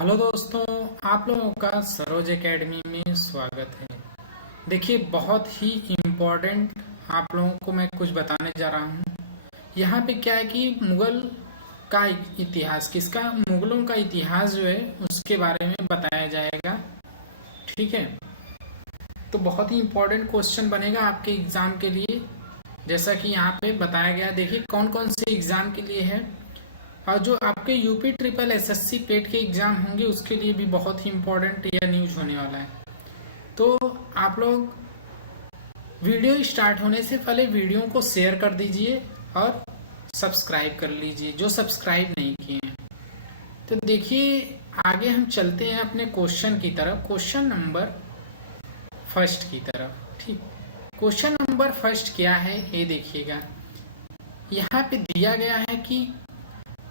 Hello दोस्तों, आप लोगों का सरोज एकेडमी में स्वागत है। देखिए, बहुत ही इम्पोर्टेंट आप लोगों को मैं कुछ बताने जा रहा हूँ। यहाँ पे क्या है कि मुगल का इतिहास, किसका, मुगलों का इतिहास जो है उसके बारे में बताया जाएगा। ठीक है, तो बहुत ही इम्पोर्टेंट क्वेश्चन बनेगा आपके एग्जाम के लिए। जैसा कि यहाँ पे बताया गया, देखिए कौन कौन से एग्जाम के लिए है। और जो आपके यूपी ट्रिपल एसएससी पेट के एग्जाम होंगे उसके लिए भी बहुत ही इम्पोर्टेंट यह न्यूज होने वाला है। तो आप लोग वीडियो स्टार्ट होने से पहले वीडियो को शेयर कर दीजिए और सब्सक्राइब कर लीजिए जो सब्सक्राइब नहीं किए हैं। तो देखिए, आगे हम चलते हैं अपने क्वेश्चन की तरफ, क्वेश्चन नंबर फर्स्ट की तरफ। ठीक, क्वेश्चन नंबर फर्स्ट क्या है ये देखिएगा। यहाँ पे दिया गया है कि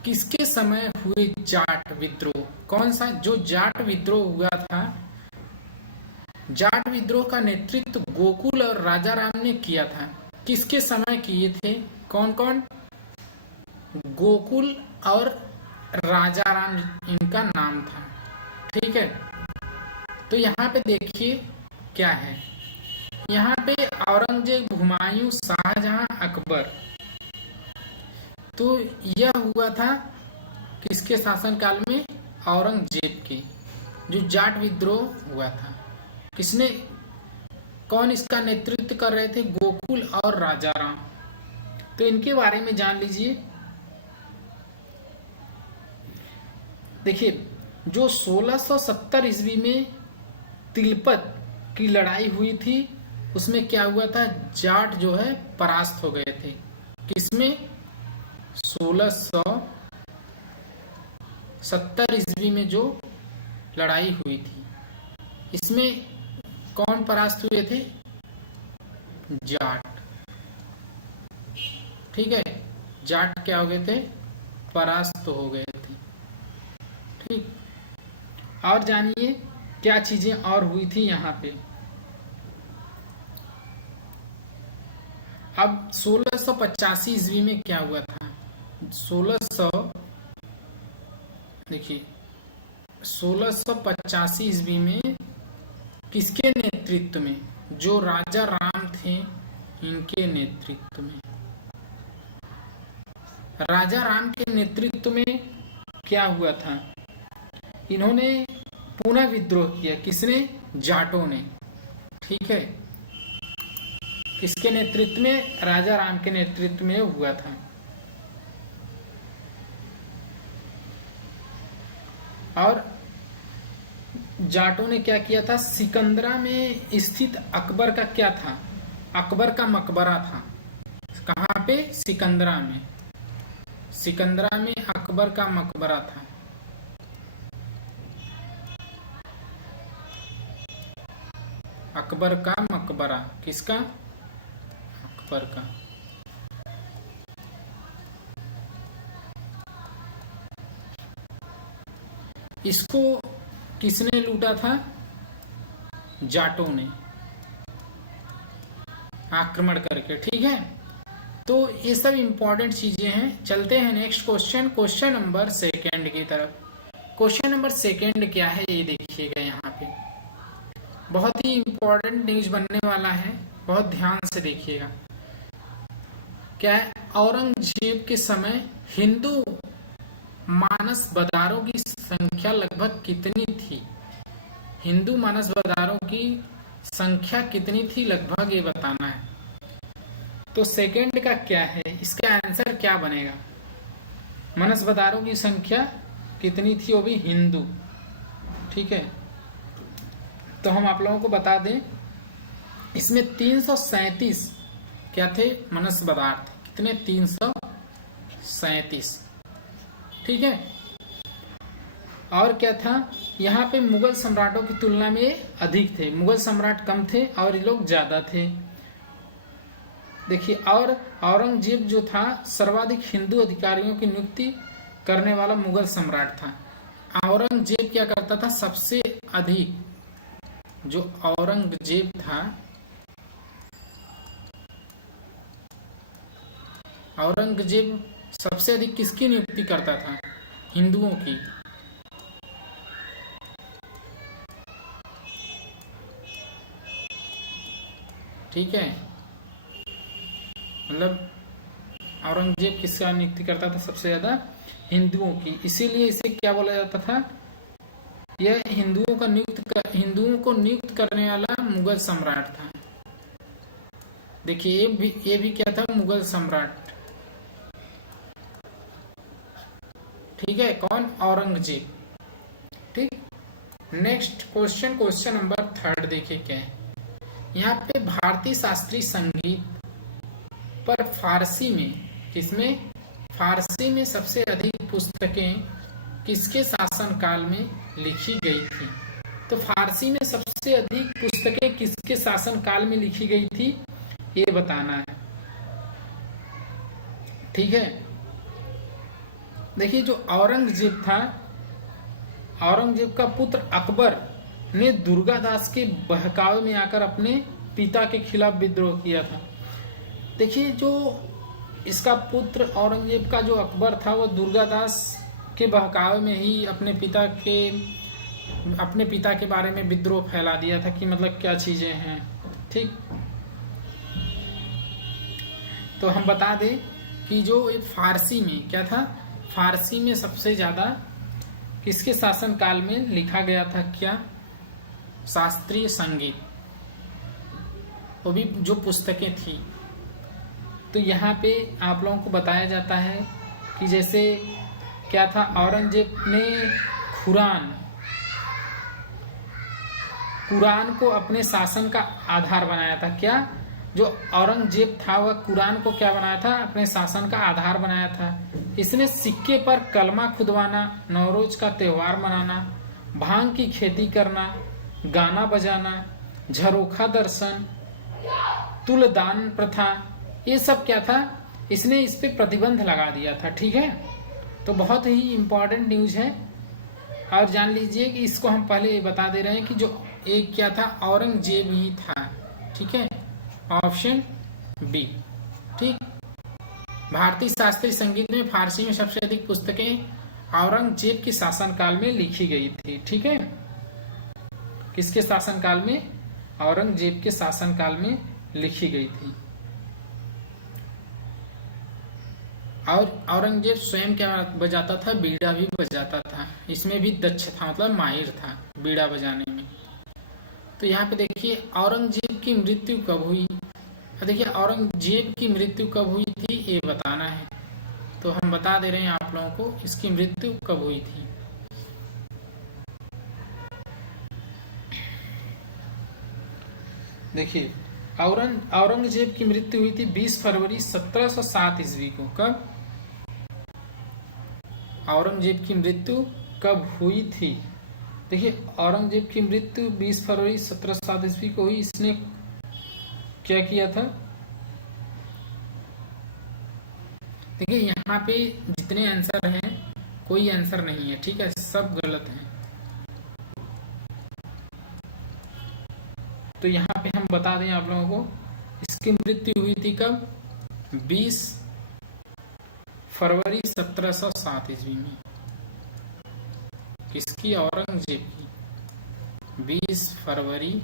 किसके समय हुए जाट विद्रोह। कौन सा, जो जाट विद्रोह हुआ था, जाट विद्रोह का नेतृत्व गोकुल और राजा राम ने किया था। किसके समय किए थे, कौन कौन, गोकुल और राजा राम इनका नाम था। ठीक है, तो यहाँ पे देखिए क्या है। यहाँ पे औरंगजेब, हुमायूं, शाहजहां, अकबर। तो यह हुआ था किसके शासनकाल में, औरंगजेब के, जो जाट विद्रोह हुआ था। किसने, कौन इसका नेतृत्व कर रहे थे, गोकुल और राजा राम। तो इनके बारे में जान लीजिए। देखिए, जो 1670 ईस्वी में तिलपत की लड़ाई हुई थी उसमें क्या हुआ था, जाट जो है परास्त हो गए थे। किसमें, 1670 ईस्वी में जो लड़ाई हुई थी, इसमें कौन परास्त हुए थे, जाट। ठीक है, जाट क्या हो गए थे, परास्त हो गए थे। ठीक, और जानिए क्या चीजें और हुई थी यहाँ पे। अब 1685 ईस्वी में क्या हुआ था, 1600, देखिए 1685 ईस्वी में किसके नेतृत्व में, जो राजा राम थे इनके नेतृत्व में, राजा राम के नेतृत्व में क्या हुआ था, इन्होंने पुनः विद्रोह किया। किसने, जाटों ने। ठीक है, किसके नेतृत्व में, राजा राम के नेतृत्व में हुआ था। और जाटों ने क्या किया था, सिकंदरा में स्थित अकबर का क्या था, अकबर का मकबरा था। कहाँ पे, सिकंदरा में, सिकंदरा में अकबर का मकबरा था। अकबर का मकबरा, किसका, अकबर का। इसको किसने लूटा था, जाटों ने आक्रमण करके। ठीक है, तो ये सब इंपॉर्टेंट चीजें हैं। चलते हैं next question, question number second की तरफ। क्वेश्चन नंबर सेकंड क्या है ये देखिएगा। यहाँ पे बहुत ही इंपॉर्टेंट न्यूज बनने वाला है, बहुत ध्यान से देखिएगा। क्या है, औरंगजेब के समय हिंदू मानस बदारों की संख्या लगभग कितनी थी, हिंदू मानस बदारों की संख्या कितनी थी लगभग, ये बताना है। तो सेकंड का क्या है, इसका आंसर क्या बनेगा, मानस बदारों की संख्या कितनी थी, वो भी हिंदू। ठीक है, तो हम आप लोगों को बता दें, इसमें 337 क्या थे, मानस बदार थे। कितने, 337। ठीक है, और क्या था, यहाँ पे मुगल सम्राटों की तुलना में अधिक थे, मुगल सम्राट कम थे और ये लोग ज्यादा थे। देखिए, और औरंगजेब जो था सर्वाधिक हिंदू अधिकारियों की नियुक्ति करने वाला मुगल सम्राट था। औरंगजेब क्या करता था, सबसे अधिक, जो औरंगजेब था, औरंगजेब सबसे अधिक किसकी नियुक्ति करता था, हिंदुओं की। ठीक है, मतलब औरंगजेब किसका नियुक्ति करता था सबसे ज्यादा? हिंदुओं की। इसीलिए इसे क्या बोला जाता था? यह हिंदुओं को नियुक्त करने वाला मुगल सम्राट था। देखिए ये भी क्या था? मुगल सम्राट। ठीक है, कौन? औरंगजेब। ठीक, नेक्स्ट क्वेश्चन नंबर 3 देखिए क्या है यहाँ पे। भारतीय शास्त्रीय संगीत पर फारसी में, किसमें? फारसी में सबसे अधिक पुस्तकें किसके शासनकाल में लिखी गई थी? तो फारसी में सबसे अधिक पुस्तकें किसके शासनकाल में लिखी गई थी, ये बताना है। ठीक है, देखिए जो औरंगजेब था, औरंगजेब का पुत्र अकबर ने दुर्गादास के बहकावे में आकर अपने पिता के खिलाफ विद्रोह किया था। देखिए जो इसका पुत्र औरंगजेब का जो अकबर था, वो दुर्गादास के बहकावे में ही अपने पिता के बारे में विद्रोह फैला दिया था कि मतलब क्या चीजें हैं। ठीक, तो हम बता दें कि जो फारसी में क्या था, फारसी में सबसे ज्यादा किसके शासनकाल में लिखा गया था? क्या? शास्त्रीय संगीत, वो भी जो पुस्तकें थी। तो यहाँ पे आप लोगों को बताया जाता है कि जैसे क्या था, औरंगजेब ने कुरान को अपने शासन का आधार बनाया था। क्या? जो औरंगजेब था वह कुरान को क्या बनाया था? अपने शासन का आधार बनाया था। इसने सिक्के पर कलमा खुदवाना, नवरोज का त्योहार मनाना, भांग की खेती करना, गाना बजाना, झरोखा दर्शन, तुलदान प्रथा, ये सब क्या था? इसने इस पे प्रतिबंध लगा दिया था। ठीक है, तो बहुत ही इंपॉर्टेंट न्यूज है। और जान लीजिए कि इसको हम पहले बता दे रहे हैं कि जो एक क्या था, औरंगजेब ही था। ठीक है, ऑप्शन बी। ठीक, भारतीय शास्त्रीय संगीत में फारसी में सबसे अधिक पुस्तकें औरंगजेब के शासनकाल में लिखी गई थी। ठीक है, किसके शासनकाल में? औरंगजेब के शासनकाल में लिखी गई थी। और औरंगजेब स्वयं क्या बजाता था? बीड़ा भी बजाता था। इसमें भी दक्ष था, मतलब माहिर था बीड़ा बजाने में। तो यहाँ पे देखिए औरंगजेब की मृत्यु कब हुई? देखिए औरंगजेब की मृत्यु कब हुई थी ये बताना है। तो हम बता दे रहे हैं आप लोगों को इसकी मृत्यु कब हुई थी। देखिए औरंगजेब की मृत्यु हुई थी 20 फरवरी 1707 ईस्वी को। कब? औरंगजेब की मृत्यु कब हुई थी? देखिए औरंगजेब की मृत्यु 20 फरवरी 1707 ईस्वी को हुई। इसने क्या किया था? देखिए यहाँ पे जितने आंसर हैं कोई आंसर नहीं है। ठीक है, सब गलत हैं। तो यहाँ पे हम बता दें आप लोगों को, इसकी मृत्यु हुई थी कब? 20 फरवरी 1707 ईस्वी में। किसकी? औरंगजेब की। 20 फरवरी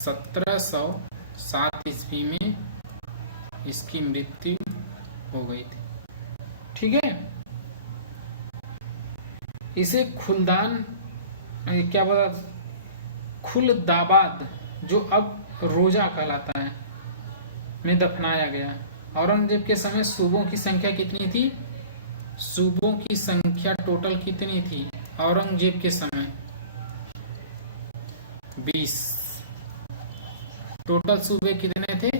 1707 ईस्वी में इसकी मृत्यु हो गई थी। ठीक है, इसे खुलदाबाद, जो अब रोजा कहलाता है, में दफनाया गया। औरंगजेब के समय सूबों की संख्या कितनी थी? सूबों की संख्या टोटल कितनी थी औरंगजेब के समय? 20। टोटल सूबे कितने थे?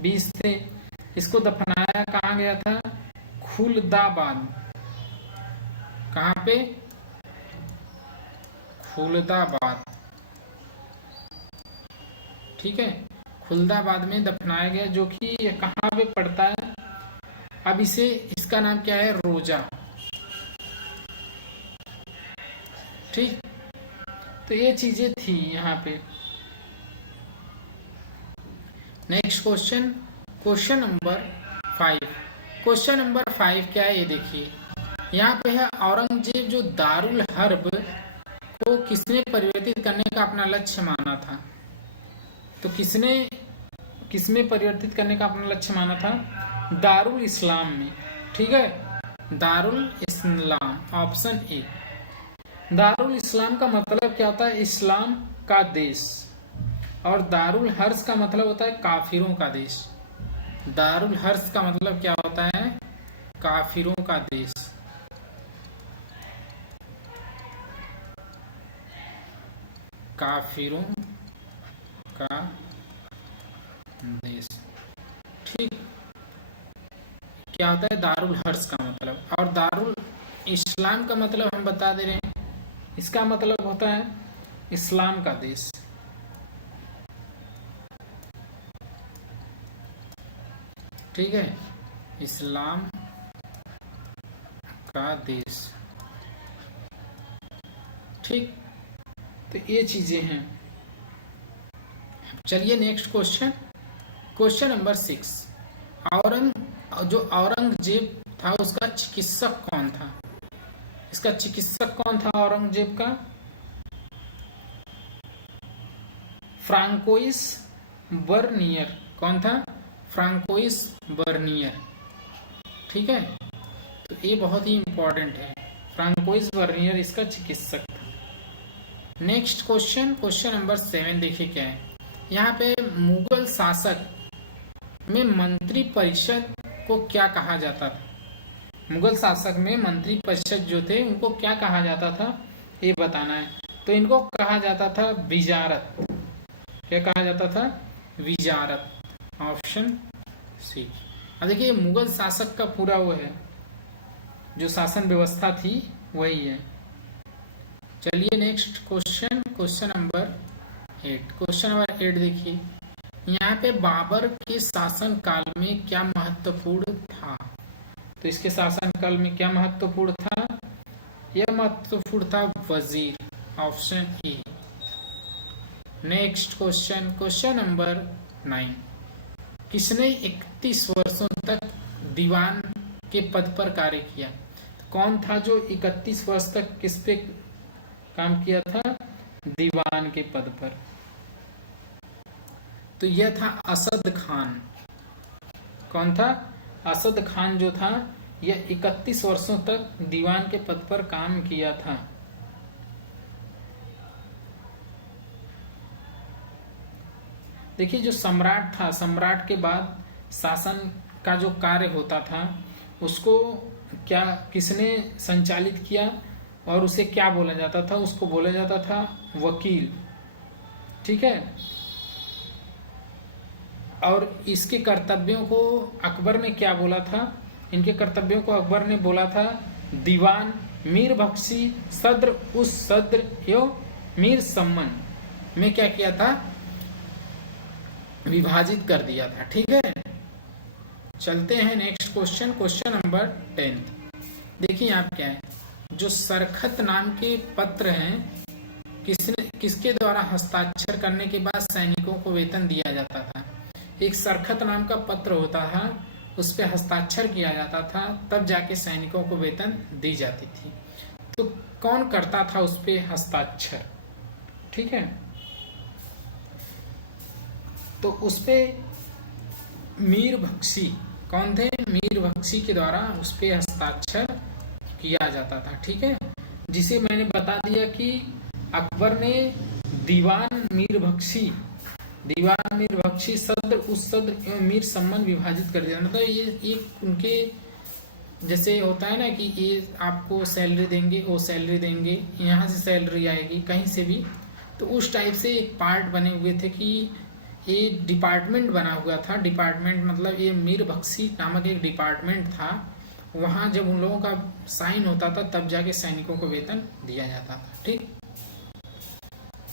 20 थे। इसको दफनाया कहाँ गया था? खुलदाबाद। कहाँ पे? खुलदाबाद। ठीक है, खुलदाबाद में दफनाया गया, जो कि कहाँ पे पड़ता है? अब इसका नाम क्या है? रोजा। ठीक, तो ये चीजें थी यहाँ पे। Next question number 5। Question number 5 क्या है ये देखिए। यहाँ पे है औरंगजेब जो दारुल हर्ब को किसने परिवर्तित करने का अपना लक्ष्य माना था? तो किसमें परिवर्तित करने का अपना लक्ष्य माना था? दारुल इस्लाम में। ठीक है, दारुल इस्लाम, ऑप्शन ए। दारुल इस्लाम का मतलब क्या होता है? इस्लाम का देश। और दारुल हर्ष का मतलब होता है काफिरों का देश। दारुल हर्ष का मतलब क्या होता है? काफिरों का देश। काफिरों का देश। ठीक, क्या होता है दारुल हर्ष का मतलब? और दारुल इस्लाम का मतलब हम बता दे रहे हैं, इसका मतलब होता है इस्लाम का देश। ठीक है, इस्लाम का देश। ठीक, तो ये चीजें हैं। चलिए नेक्स्ट क्वेश्चन, क्वेश्चन नंबर 6। जो औरंगजेब था उसका चिकित्सक कौन था? इसका चिकित्सक कौन था औरंगजेब का? Francois Bernier. कौन था? Francois Bernier. ठीक है, तो ये बहुत ही इंपॉर्टेंट है। फ्रांकोइस बर्नियर इसका चिकित्सक था। नेक्स्ट क्वेश्चन, क्वेश्चन नंबर 7 देखिए क्या है। यहाँ पे मुगल शासक में मंत्री परिषद को क्या कहा जाता था? मुगल शासक में मंत्री परिषद जो थे उनको क्या कहा जाता था, ये बताना है। तो इनको कहा जाता था विजारत। क्या कहा जाता था? विजारत, ऑप्शन सी। अब देखिए मुगल शासक का पूरा वो है, जो शासन व्यवस्था थी वही है। चलिए next question, question number 8। Question number 8 देखिए, यहाँ पे बाबर के शासन काल में क्या महत्वपूर्ण था? तो इसके शासन काल में क्या महत्वपूर्ण था? यह महत्वपूर्ण था वजीर, option A. Next question, question number 9। किसने 31 वर्षों तक दीवान के पद पर कार्य किया? तो कौन था जो 31 वर्ष तक किस पे काम किया था? दीवान के पद पर। तो यह था असद खान। कौन था? असद खान जो था यह 31 वर्षों तक दीवान के पद पर काम किया था। देखिए जो सम्राट था, सम्राट के बाद शासन का जो कार्य होता था उसको क्या किसने संचालित किया और उसे क्या बोला जाता था? उसको बोला जाता था वकील। ठीक है, और इसके कर्तव्यों को अकबर ने क्या बोला था? इनके कर्तव्यों को अकबर ने बोला था दीवान, मीर बख्शी, सद्र, उस सद्र एवं मीर सम्मन में क्या किया था? विभाजित कर दिया था। ठीक है, चलते हैं नेक्स्ट क्वेश्चन, क्वेश्चन नंबर 10। देखिए यहाँ क्या है, जो सरखत नाम के पत्र हैं किसके द्वारा हस्ताक्षर करने के बाद सैनिकों को वेतन दिया जाता था? एक सरखत नाम का पत्र होता था, उस पर हस्ताक्षर किया जाता था, तब जाके सैनिकों को वेतन दी जाती थी। तो कौन करता था उस पे हस्ताक्षर? ठीक है, तो उस पे मीर बख्शी, कौन थे? मीर बख्शी के द्वारा उस पे हस्ताक्षर किया जाता था। ठीक है, जिसे मैंने बता दिया कि अकबर ने दीवान मीर बख्शी, सद्र, उस सद्र एवं मीर सम्मन विभाजित कर दिया। मतलब ये एक उनके जैसे होता है ना कि ये आपको सैलरी देंगे, वो सैलरी देंगे, यहाँ से सैलरी आएगी कहीं से भी, तो उस टाइप से एक पार्ट बने हुए थे कि ये डिपार्टमेंट बना हुआ था। डिपार्टमेंट मतलब ये मीर बख्शी नामक एक डिपार्टमेंट था, वहाँ जब उन लोगों का साइन होता था तब जाके सैनिकों को वेतन दिया जाता था। ठीक,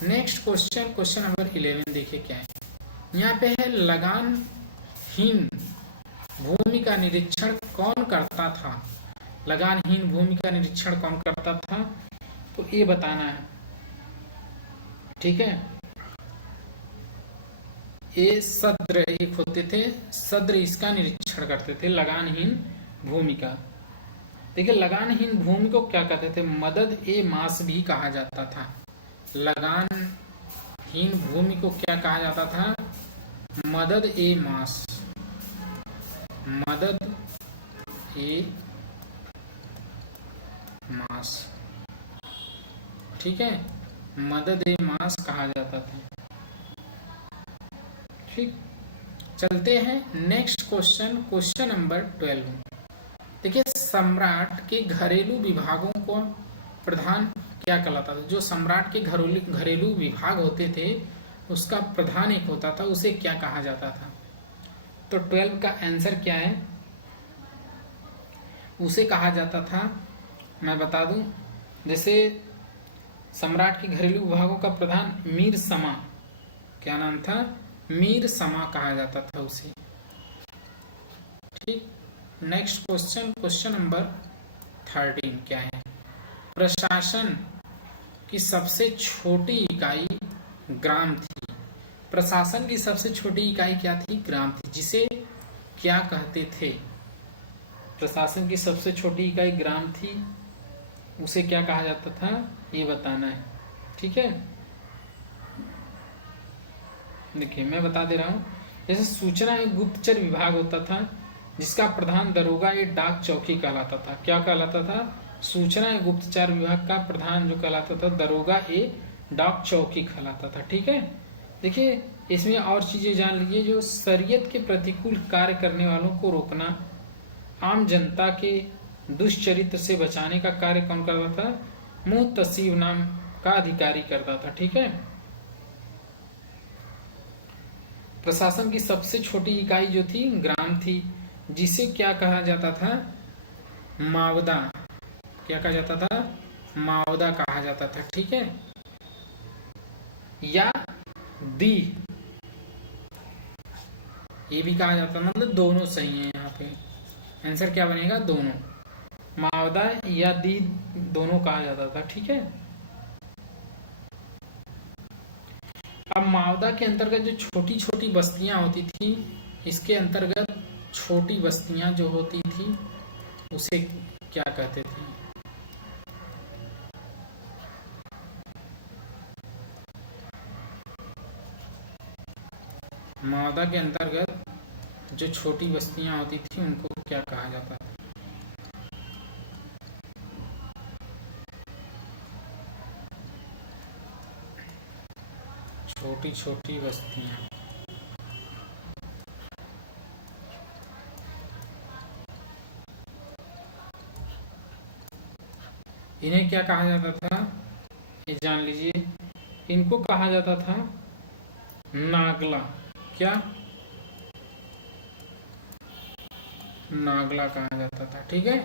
नेक्स्ट क्वेश्चन, क्वेश्चन नंबर 11 देखिए क्या है। यहाँ पे है लगानहीन भूमि का निरीक्षण कौन करता था? लगानहीन भूमि का निरीक्षण कौन करता था? तो ये बताना है। ठीक है, ये सद्र एक होते थे, सद्र इसका निरीक्षण करते थे लगानहीन भूमि का। देखिए लगानहीन भूमि को क्या कहते थे? मदद ए मास भी कहा जाता था। लगानहीन भूमि को क्या कहा जाता था? मदद ए मास, मदद ए मास, ठीक है, मदद ए मास कहा जाता था। ठीक, चलते हैं नेक्स्ट क्वेश्चन, क्वेश्चन नंबर 12। देखिए, सम्राट के घरेलू विभागों को प्रधान क्या कहलाता था? जो सम्राट के घरेलू विभाग होते थे उसका प्रधान एक होता था, उसे क्या कहा जाता था? तो 12 का आंसर क्या है? उसे कहा जाता था, मैं बता दूं, जैसे सम्राट के घरेलू विभागों का प्रधान मीर समा, क्या नाम था? मीर समा कहा जाता था उसे। ठीक, नेक्स्ट क्वेश्चन, क्वेश्चन नंबर 13 क्या है? प्रशासन की सबसे छोटी इकाई ग्राम थी। प्रशासन की सबसे छोटी इकाई क्या थी? ग्राम थी। जिसे क्या कहते थे? प्रशासन की सबसे छोटी इकाई ग्राम थी, उसे क्या कहा जाता था, ये बताना है। ठीक है, देखिए मैं बता दे रहा हूं। जैसे सूचना एक गुप्तचर विभाग होता था जिसका प्रधान दरोगा ये डाक चौकी कहलाता था। क्या कहलाता था? सूचना एक गुप्तचर विभाग का प्रधान जो कहलाता था दरोगा ए डाक चौकी कहलाता था। ठीक है, देखिए इसमें और चीजें जान लीजिए। जो शरीयत के प्रतिकूल कार्य करने वालों को रोकना, आम जनता के दुष्चरित्र से बचाने का कार्य कौन करता था? मुहतसिब नाम का अधिकारी करता था। ठीक है, प्रशासन की सबसे छोटी इकाई जो थी ग्राम थी, जिसे क्या कहा जाता था? मावदा। क्या कहा जाता था? मावदा कहा जाता था। ठीक है, या दी, ये भी कहा जाता, मतलब दोनों सही है। यहाँ पे आंसर क्या बनेगा? दोनों, मावदा या दी, दोनों कहा जाता था। ठीक है, अब मावदा के अंतर्गत जो छोटी छोटी बस्तियां होती थी, इसके अंतर्गत छोटी बस्तियां जो होती थी उसे क्या कहते थे? मावदा के अंतर्गत जो छोटी बस्तियां होती थी उनको क्या कहा जाता था? छोटी छोटी बस्तियां, इन्हें क्या कहा जाता था? ये जान लीजिए, इनको कहा जाता था नागला। क्या? नागला कहा जाता था। ठीक है,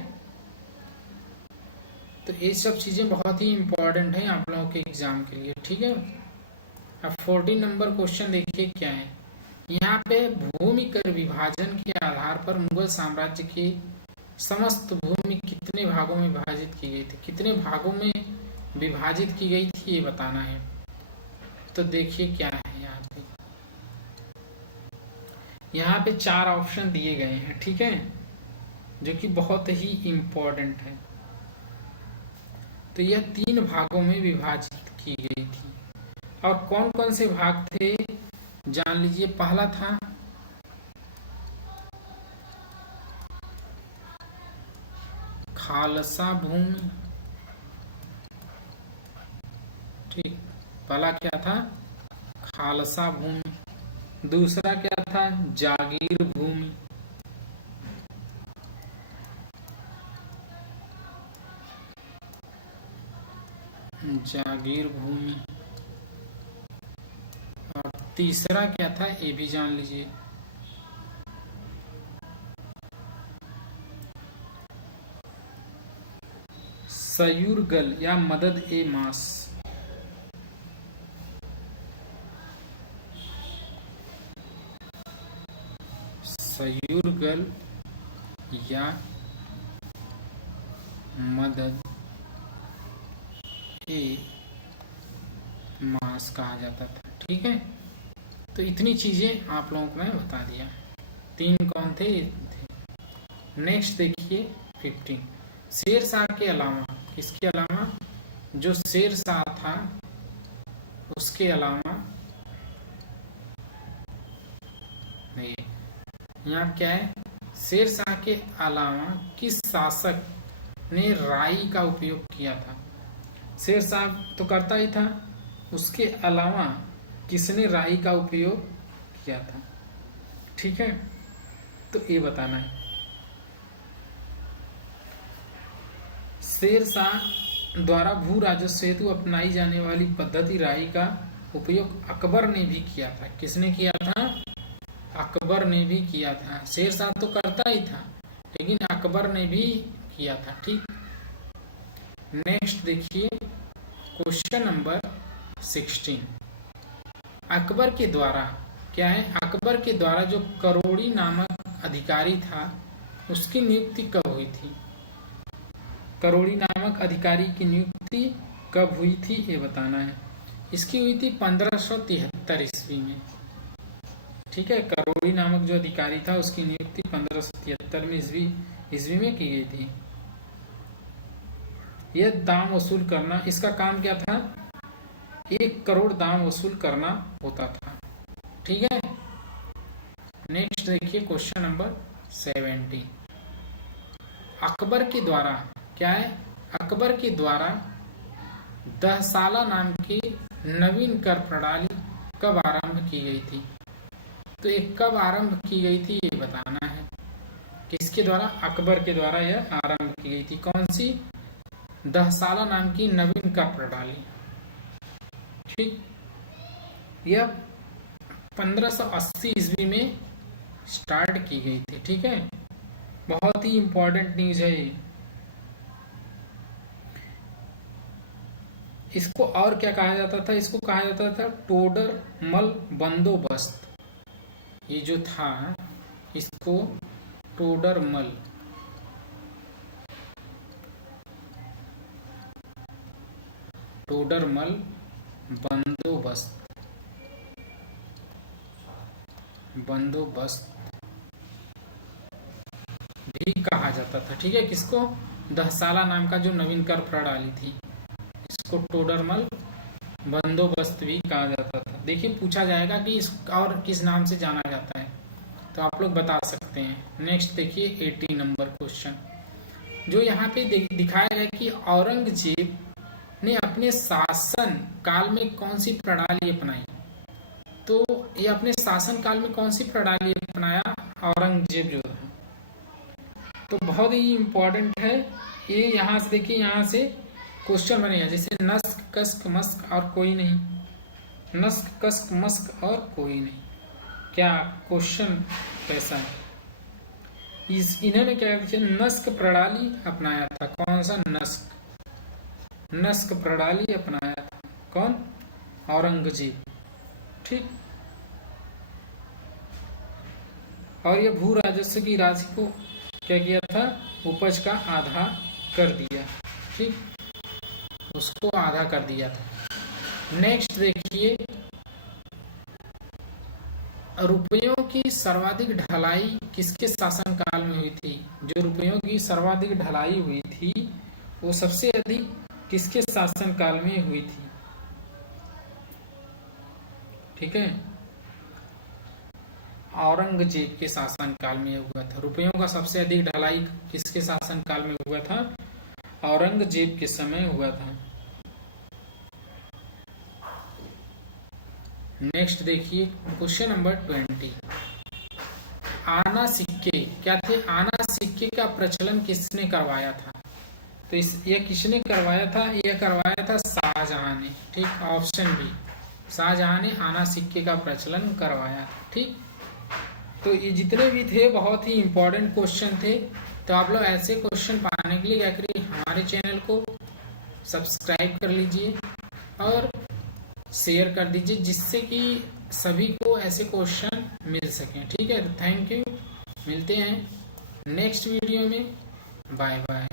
तो ये सब चीजें बहुत ही इंपॉर्टेंट है आप लोगों के एग्जाम के लिए। ठीक है, अब 14 नंबर क्वेश्चन देखिए क्या है। यहाँ पे भूमि कर विभाजन के आधार पर मुगल साम्राज्य के समस्त भूमि कितने भागों में विभाजित की गई थी? कितने भागों में विभाजित की गई थी ये बताना है। तो देखिए क्या है यहाँ पे। यहाँ पे 4 ऑप्शन दिए गए हैं। ठीक है, जो कि बहुत ही इंपॉर्टेंट है। तो यह 3 भागों में विभाजित की गई थी। और कौन कौन से भाग थे जान लीजिए। पहला था खालसा भूमि। ठीक, पहला क्या था? खालसा भूमि। दूसरा क्या था? जागीर भूमि। जागीर भूमि। और तीसरा क्या था ये भी जान लीजिए। सयूरगल या मदद ए मास। सयूरगल या मदद ए मास कहा जाता था। ठीक है, तो इतनी चीजें आप लोगों को मैं बता दिया। 3 कौन थे? नेक्स्ट देखिए 15। शेरशाह के अलावा, किसके अलावा? जो शेरशाह था उसके अलावा देखिए यहाँ क्या है, शेर शाह के अलावा किस शासक ने राई का उपयोग किया था। शेर शाह तो करता ही था, उसके अलावा किसने राई का उपयोग किया था। ठीक है, तो ये बताना है। शेर शाह द्वारा भू राजस्व हेतु अपनाई जाने वाली पद्धति राई का उपयोग अकबर ने भी किया था। किसने किया था? अकबर ने भी किया था। शेर शाह तो करता ही था, लेकिन अकबर ने भी किया था। ठीक, नेक्स्ट देखिए क्वेश्चन नंबर 16। अकबर के द्वारा क्या है, अकबर के द्वारा जो करोड़ी नामक अधिकारी था उसकी नियुक्ति कब हुई थी। करोड़ी नामक अधिकारी की नियुक्ति कब हुई थी ये बताना है। इसकी हुई थी 1573 ईस्वी में। ठीक है, करोड़ी नामक जो अधिकारी था उसकी नियुक्ति 1573 में ईस्वी में की गई थी। यह दाम वसूल करना, इसका काम क्या था? 1 करोड़ दाम वसूल करना होता था। ठीक है, नेक्स्ट देखिए क्वेश्चन नंबर 17। अकबर के द्वारा क्या है, अकबर के द्वारा दहसाला नाम की नवीन कर प्रणाली कब आरंभ की गई थी। तो ये कब आरंभ की गई थी ये बताना है। किसके द्वारा? अकबर के द्वारा यह आरंभ की गई थी। कौन सी? दहसाला नाम की नवीन कर प्रणाली। ठीक, यह 1580 ईस्वी में स्टार्ट की गई थी। ठीक है, बहुत ही इंपॉर्टेंट न्यूज है ये। इसको और क्या कहा जाता था? इसको कहा जाता था टोडर मल बंदोबस्त। ये जो था इसको टोडर मल बंदोबस्त भी कहा जाता था। ठीक है, किसको? दहसाला नाम का जो नवीन कर प्रणाली थी इसको टोडरमल बंदोबस्त भी कहा जाता था। देखिए पूछा जाएगा कि इस और किस नाम से जाना जाता है, तो आप लोग बता सकते हैं। नेक्स्ट देखिए 18 नंबर क्वेश्चन, जो यहाँ पे दिखाया गया कि औरंगजेब ने अपने शासन काल में कौन सी प्रणाली अपनाई। तो ये अपने शासन काल में कौन सी प्रणाली अपनाया औरंगजेब जो था, तो बहुत ही इंपॉर्टेंट है ये। यहाँ से देखिए, यहाँ से क्वेश्चन बनेगा जैसे नस्क कस्क मस्क और कोई नहीं, नस्क कस्क मस्क और कोई नहीं। क्या क्वेश्चन कैसा है? इन्होंने क्या किया? नस्क प्रणाली अपनाया था। कौन सा? नस्क प्रणाली अपनाया था। कौन? औरंगजेब। ठीक, और ये भू राजस्व की राशि को क्या किया था? उपज का आधा कर दिया। ठीक, उसको आधा कर दिया था। नेक्स्ट देखिए, रुपयों की सर्वाधिक ढलाई किसके शासनकाल में हुई थी। जो रुपयों की सर्वाधिक ढलाई हुई थी वो सबसे अधिक किसके शासनकाल में हुई थी। ठीक है, औरंगजेब के शासनकाल में हुआ था। रुपयों का सबसे अधिक ढलाई किसके शासनकाल में हुआ था? औरंगजेब के समय हुआ था। नेक्स्ट देखिए क्वेश्चन नंबर 20। आना सिक्के क्या थे? आना सिक्के का प्रचलन किसने करवाया था? तो ये किसने करवाया था? यह करवाया था शाहजहां ने। ठीक, ऑप्शन बी, शाहजहां ने आना सिक्के का प्रचलन करवाया था। ठीक, तो ये जितने भी थे बहुत ही इंपॉर्टेंट क्वेश्चन थे। तो आप लोग ऐसे क्वेश्चन पाने के लिए क्या करिए, हमारे चैनल को सब्सक्राइब कर लीजिए और शेयर कर दीजिए, जिससे कि सभी को ऐसे क्वेश्चन मिल सकें। ठीक है, थैंक यू, मिलते हैं नेक्स्ट वीडियो में। Bye bye.